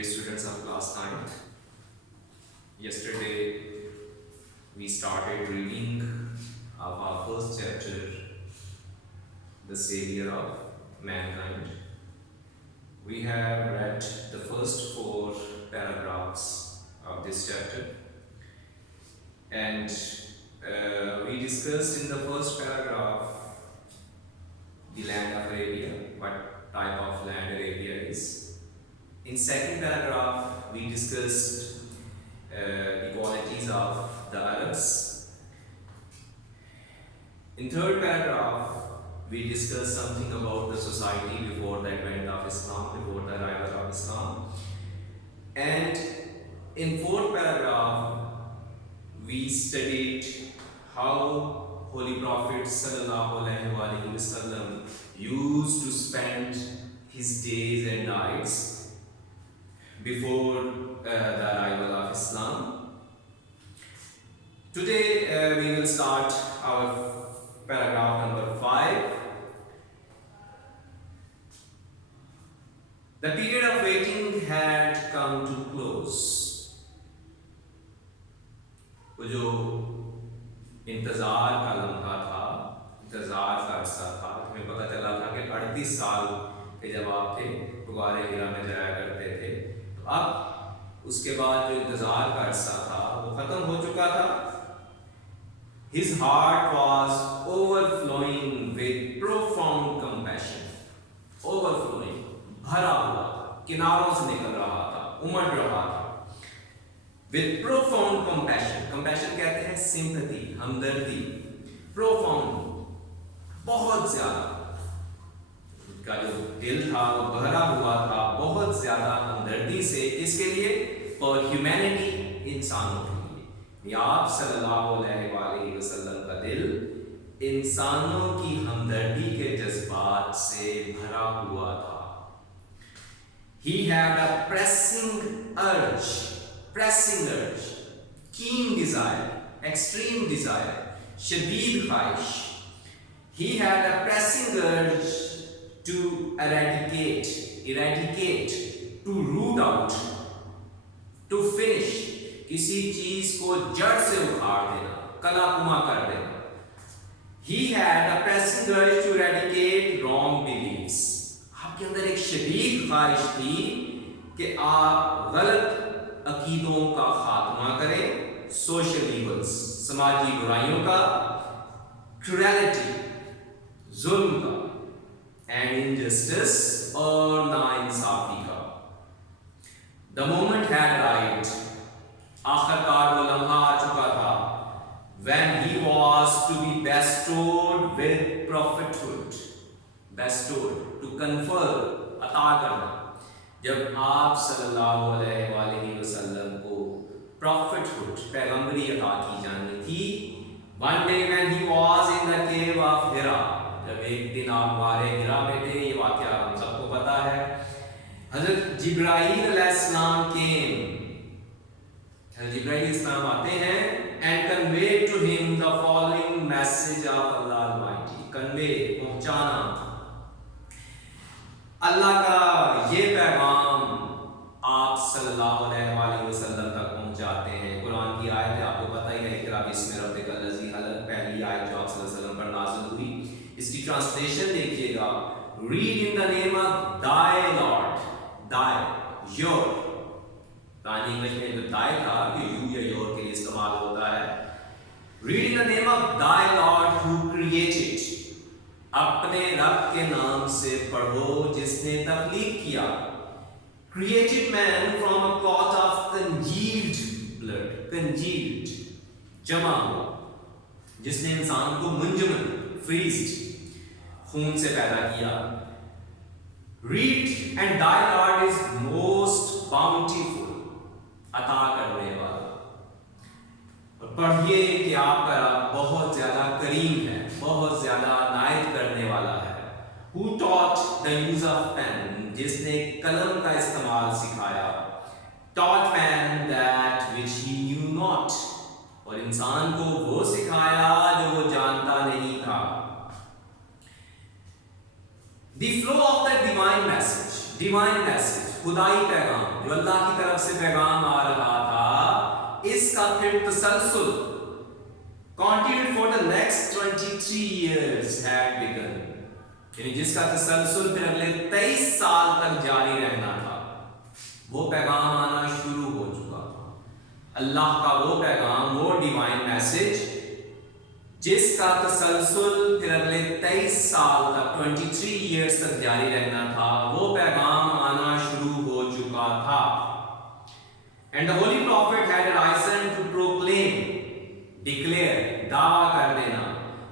Dear students of class 9th, yesterday we started reading of our first chapter, The Savior of Mankind. We have read the first 4 paragraphs of this chapter, and we discussed in the first paragraph the land of Arabia, what type of land Arabia is. In second paragraph, we discussed the qualities of the Arabs. In third paragraph, we discussed something about the society before the advent of Islam, before the arrival of Islam. And in fourth paragraph, we studied how Holy Prophet Sallallahu Alaihi Wasallam used to spend his days and nights before the arrival of Islam. Today we will start our paragraph number 5. The period of waiting had come to close. वो जो इंतज़ार का लम्हा था, इंतज़ार का अरसा था, हमें पता चला था कि 38 साल के जब आप थे गुबारे हिरा में जाया करते थे, तो अब उसके बाद जो इंतज़ार का अरसा था वो ख़त्म हो चुका था. His heart was overflowing with profound compassion. Overflowing, भरा हुआ था, किनारों से निकल रहा था, उमड़ रहा था. With profound compassion, compassion कहते हैं sympathy, हमदर्दी. Profound, बहुत ज़्यादा. का जो दिल था वो भरा हुआ था बहुत ज़्यादा हमदर्दी से. किसके लिए? For humanity, इंसानों के लिए. आप सल्लल्लाहु अलैहि वसल्लम का दिल इंसानों की हमदर्दी के जज्बात से भरा हुआ था. He had a pressing urge, keen desire, extreme desire, शदीद ख्वाहिश. He had a pressing urge to eradicate, to root out, to finish, किसी चीज को जड़ से उखाड़ देना, कलाकुमा कर देना. He had a pressing urge to eradicate wrong beliefs. आपके अंदर एक शदीद ख्वाहिश थी कि आप गलत अकीदों का खात्मा करें, सोशल इवल्स, समाजी बुराइयों का, क्रूरलिटी, जुल्म का, and injustice और नाइंसाफी का. The moment had arrived. आखिरकार वो लम्हा आ चुका था. When he was to be bestowed with prophethood. Bestowed, to confer, अता करना. जब आप सल्लल्लाहु अलैहि वसल्लम को prophethood, पैगंबरी अता की जानी थी. One day when he was in the cave of Hira, जब एक दिन आप हमारे हिरा में थे, ये वाक़या हम सबको पता है. हज़रत जिब्राईल अलैहिस्सलाम जिब्राईल आते हैं and convey to him the following message of Allah Almighty. Convey, पहुंचाना. अल्लाह का ये पैगाम आप सल्लल्लाहु अलैहि वसल्लम तक पहुंचाते हैं. कुरान की आयत है, आपको पता ही है, इक़रा बिस्मि रब्बिकल लज़ी खलक़, पहली आयत जो आप सल्लल्लाहु अलैहि वसल्लम पर नाज़िल हुई. इसकी ट्रांसलेशन देखिएगा. Read in the name of thy Lord. Thy, your. तानी इंग्लिश में जो thy था कि you या your के लिए इस्तेमाल होता है. Read in the name of thy Lord who created. अपने रब के नाम से पढ़ो जिसने तख्लीक किया. Created man from a clot of congealed blood. Congealed, जमा हुआ. जिसने इंसान को मुंजमन, freezed, खून से पैदा किया. Read and thy Lord is most bountiful, अता करने वाला. और पढ़िए कि आपका रब बहुत ज्यादा करीम है, बहुत ज्यादा नायत करने वाला है. Who taught the use of pen, जिसने कलम का इस्तेमाल सिखाया. Taught man that which he knew not, और इंसान को वो सिखाया जो वो जानता नहीं था. The flow of that divine message खुदाई पैगाम जो अल्लाह की तरफ से पैगाम आ रहा था, इसका फिर तसलसल continued for the next 23 years had begun, यानी जिसका तसलसल फिर अगले 23 साल तक जारी रहना था, वो पैगाम आना शुरू हो चुका था। अल्लाह का वो पैगाम, वो डिवाइन मैसेज जिसका तसलसल फिर अगले 23 साल तक 23 ईयर्स तक जारी रहना था, वो पैगाम आना शुरू हो चुका था। And the holy prophet had arisen to proclaim, declare, दावा कर देना,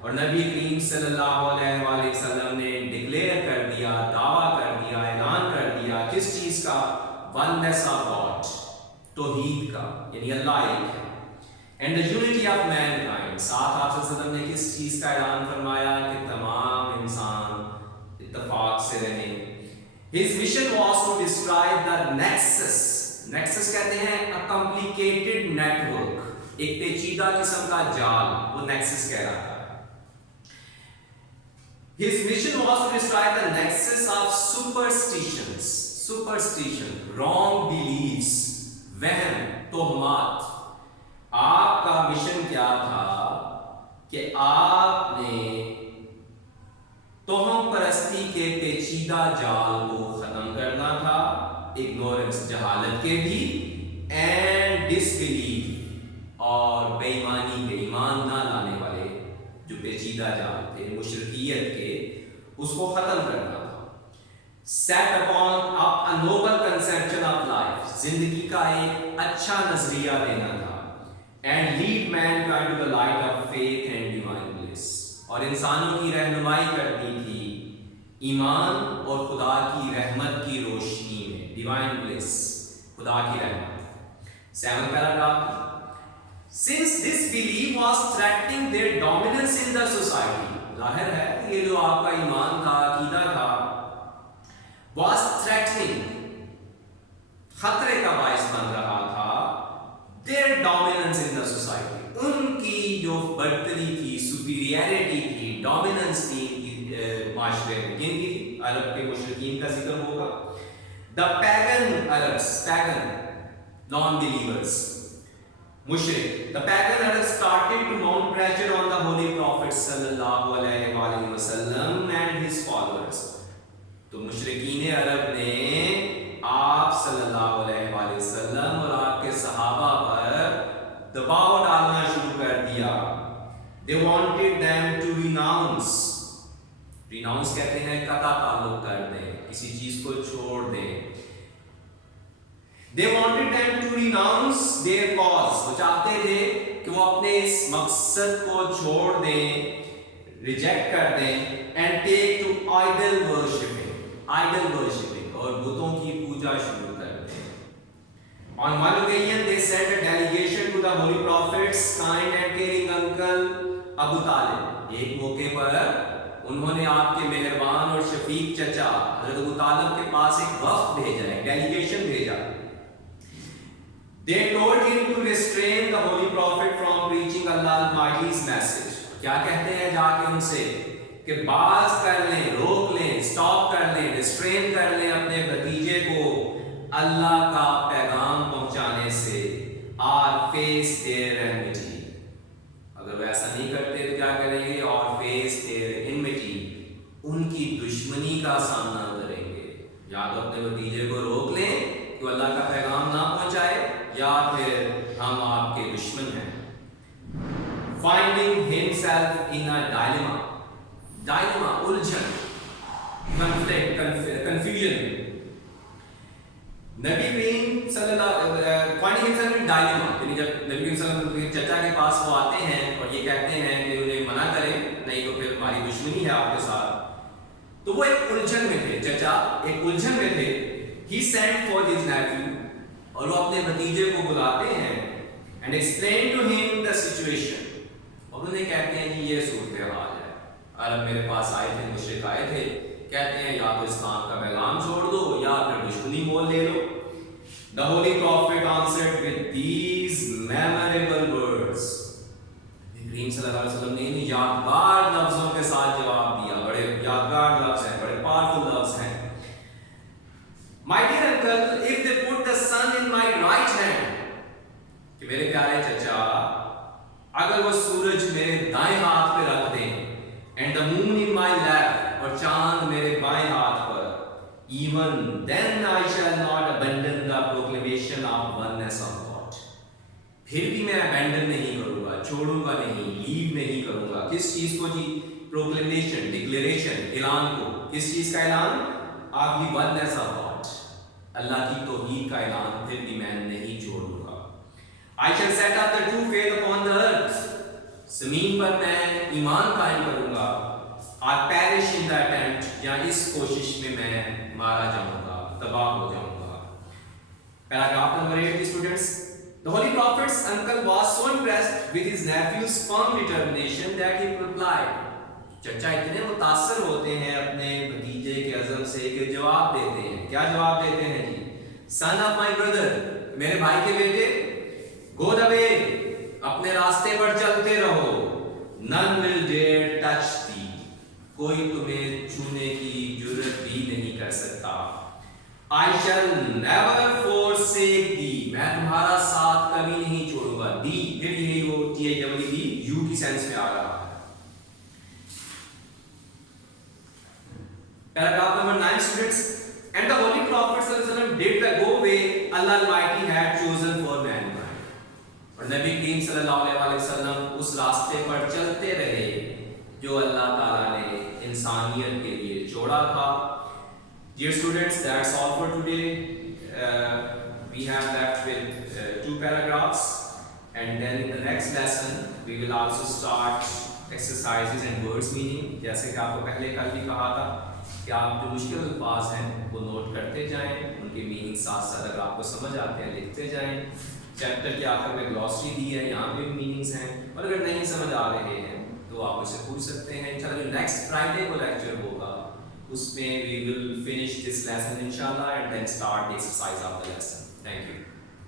और नबी करीम सल्लल्लाहु अलैहि वसल्लम ने डिक्लेयर कर दिया, दावा कर दिया, ऐलान कर दिया, किस चीज का? वननेस ऑफ गॉड, तौहीद का, यानी अल्लाह एक है। And the unity of Mankind, साथ आप सल्लल्लाहु अलैहि वसल्लम ने किस चीज का ऐलान फरमाया कि तमाम इंसान इत्तेफाक से रहें। His mission was to describe the nexus, nexus कहते हैं अ कॉम्प्लिकेटेड नेटवर्क, एक पेचीदा किस्म का जाल, वो नेक्सस कह रहा था। His mission was to describe the nexus of superstitions, superstition, wrong believes, वहम, तोहमात। आपका मिशन क्या था कि आपने तोहम परस्ती के पेचीदा जाल को खत्म करना था, इग्नोरेंस, जहालत के भी, एंड डिसबिलीफ, और बेईमानी के, ईमान ना लाने वाले जो पेचीदा जाल थे मुशरिकियत के, उसको खत्म करना था। Set upon a noble conception of life, जिंदगी का एक अच्छा नजरिया देना था। And lead mankind to the light of faith and divine bliss, और इंसानों की रहनुमाई करनी थी ईमान और खुदा की रहमत की रोशनी में, डिवाइन ब्लिस, खुदा की रहमत। 7th paragraph, since this belief was threatening there dominance in the society, जाहिर है ये जो आपका ईमान था, अकीदा था, वाज थ्रेटनिंग, खतरे का बायस बन रहा था, there dominance in the society, उनकी जो बर्तरी थी, सुपीरियरिटी थी, डोमिनेंस थी माशरे में, किनकी थी? अरब के मुशरिकीन का जिक्र होगा। The pagan Arabs, pagan, non believers, मुशरिक, the pagan Arabs started to mount pressure on the holy prophet सल्लल्लाहु अलैहि वसल्लम एंड हिज फॉलोअर्स। तो मुशरिकीन अरब ने आप सल्लल्लाहु अलैहि वसल्लम और आपके सहाबा पर दबाव डालना शुरू कर दिया। They wanted them to renounce, renounce कहते हैं कता ताल्लुक कर दें, किसी चीज को छोड़ दें। They wanted them to renounce their cause, वो चाहते थे कि वो अपने इस मकसद को छोड़ दें, रिजेक्ट कर दें, and take to idol worshiping, idol worshiping, और बुतों की पूजा शुरू कर दें। On one occasion they sent a delegation to the holy prophet's kind and caring uncle Abu तालिब, एक मौके पर उन्होंने आपके मेहरबान और शफीक चचा हज़रत अबू तालिब के पास एक वफ्द भेजा, एक डेलीगेशन भेजा। They told him to restrain the holy prophet from preaching Allah Almighty's message, क्या कहते हैं जाके उनसे कि बाज कर लें, रोक लें, स्टॉप कर लें, रिस्ट्रेन कर लें अपने भतीजे को अल्लाह का पैगाम पहुंचाने से, और फेस देयर एनमिटी, अगर वैसा नहीं करते तो क्या करेंगे, और फेस देयर एनमिटी, उनकी दुश्मनी का सामना करेंगे। या तो अपने भतीजे को रोक लें कि अल्लाह का पैगाम ना पहुंचाए, या फिर हम आपके दुश्मन हैं। Finding himself in a dilemma, dilemma, उलझन, कॉन्फ्लिक्ट, कंफ्यूजन, नबी करीम सल्लल्लाहु फाइंडिंग हिमसेल्फ इन डायलेमा, यानी जब नबी करीम सल्लल्लाहु अलैहि वसल्लम के चचा के पास वो आते हैं और ये कहते हैं कि उन्हें मना करें, नहीं तो फिर हमारी दुश्मनी है आपके साथ, तो वो एक उलझन में थे, चचा एक उलझन में थे। He sent for his nephew, और वो अपने भतीजे को बुलाते हैं, and explain to him the situation, और उन्हें कहते हैं कि ये सूरत हाल है, अरब मेरे पास आए थे, मुशरिक आए थे, कहते हैं या तो इस्लाम का पैगाम छोड़ दो या फिर दुश्मनी मोल ले लो। The Holy Prophet answered with these memorable words, करीम सल्लल्लाहु अलैहि वसल्लम ने इन यादगार लफ्जों के साथ जवाब दिया, बड़े यादगार लफ्ज हैं, बड़े पावरफुल लफ्ज हैं। My dear uncle, uncle, if they put the sun in my right hand, कि मेरे प्यारे चचा अगर वो सूरज मेरे दाएं हाथ पे रख दें and the moon in my left और चांद मेरे बाएं हाथ पर, even then I shall not abandon the proclamation of oneness of God. फिर भी मैं abandon नहीं करूंगा, छोड़ूंगा नहीं, लीव नहीं करूंगा। किस चीज को जी? प्रोक्लेमेशन, डिक्लेरेशन, ऐलान को। किस चीज का ऐलान? Of the oneness of God, अल्लाह की तौहीद का ऐलान फिर भी मैं नहीं छोड़ूंगा। I shall set up the true faith upon the earth, जमीन पर मैं ईमान कायम करूंगा। I perish in the attempt, या इस कोशिश में मैं मारा जाऊंगा, तबाह हो जाऊंगा। Paragraph number 8 students, the holy prophet's uncle was so impressed with his nephew's firm determination that he replied, चचा इतने मुतासर होते हैं अपने भतीजे के अज़म से कि जवाब देते हैं। क्या जवाब देते हैं जी? सन ऑफ माई ब्रदर, मेरे भाई के बेटे, गो द वे, अपने रास्ते पर चलते रहो। नन विल डेयर टच दी, कोई तुम्हें छूने की जुर्रत भी नहीं कर सकता। आई शैल नेवर forsake दी, मैं तुम्हारा साथ कभी नहीं छोड़ूंगा। दी फिर यही वो टी यू की सेंस में आ रहा है। Paragraph number 9 students, and the holy prophet sallallahu alaihi wasallam did the go way Allah Almighty had chosen for mankind. और नबी करीम सल्लल्लाहु अलैहि वसल्लम उस रास्ते पर चलते रहे जो अल्लाह ताला ने इंसानियत के लिए छोड़ा था। Dear students, that's all for today. We have left with 2 paragraphs, and then in the next lesson we will also start exercises and words meaning. जैसे कि आपको पहले कल भी कहा था कि आप जो मुश्किल अल्फाज हैं वो नोट करते जाएं, उनके मीनिंग साथ साथ अगर आपको समझ आते हैं लिखते जाएं। चैप्टर के आखिर में ग्लॉसरी दी है, यहाँ पे भी मीनिंग्स हैं, और अगर नहीं समझ आ रहे हैं तो आप मुझसे पूछ सकते हैं। इंशाल्लाह जो नेक्स्ट फ्राइडे को लेक्चर होगा उसमें we will finish this lesson इंशाल्लाह and then start the exercise of the lesson. Thank you.